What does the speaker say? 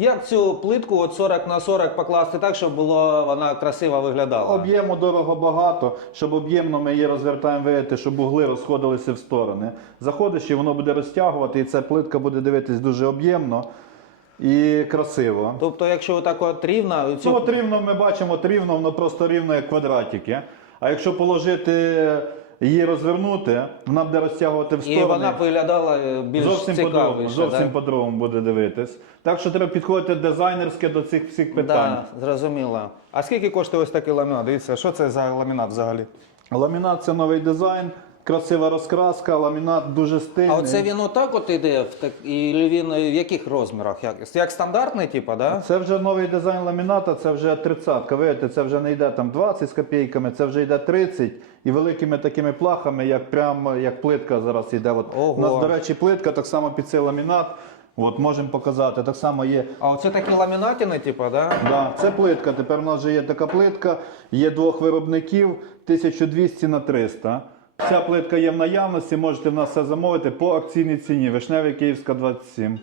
Як цю плитку от 40 на 40 покласти так, щоб було вона красиво виглядала? Об'єму дорого багато, щоб об'ємно ми її розвертаємо, видите, щоб угли розходилися в сторони. Заходиш і воно буде розтягувати, і ця плитка буде дивитись дуже об'ємно і красиво. Тобто, якщо отак от рівно, цю... Ну, от рівно ми бачимо, от рівно, воно просто рівно як квадратики. А якщо положити її розвернути, вона буде розтягувати в сторони. і вона виглядала е, більш Зовсім по-другому, зовсім по-другому буде дивитись. Так що треба підходити дизайнерськи до цих всіх питань. Да, зрозуміло. А скільки коштує ось такий ламінат? Дивіться, що це за ламінат взагалі? Ламінат це новий дизайн, красива розкраска, ламінат дуже стильний. А оце він отак от іде, в так... і він в яких розмірах? Як, як стандартний, типу, да? Це вже новий дизайн ламіната, це вже 30-ка. Видите, це вже не йде там 20 з копійками, це вже йде 30 і великими такими плахами, як прям як плитка зараз йде. От Ого. у нас, до речі, плитка так само під цей ламінат. От можемо показати. Так само є. А оце такі ламінатини, типу, да? Да, це плитка. Тепер у нас вже є така плитка, є двох виробників 1200 на 300. Ця плитка є в наявності, можете в нас все замовити по акційній ціні. Вишневий Київська 27.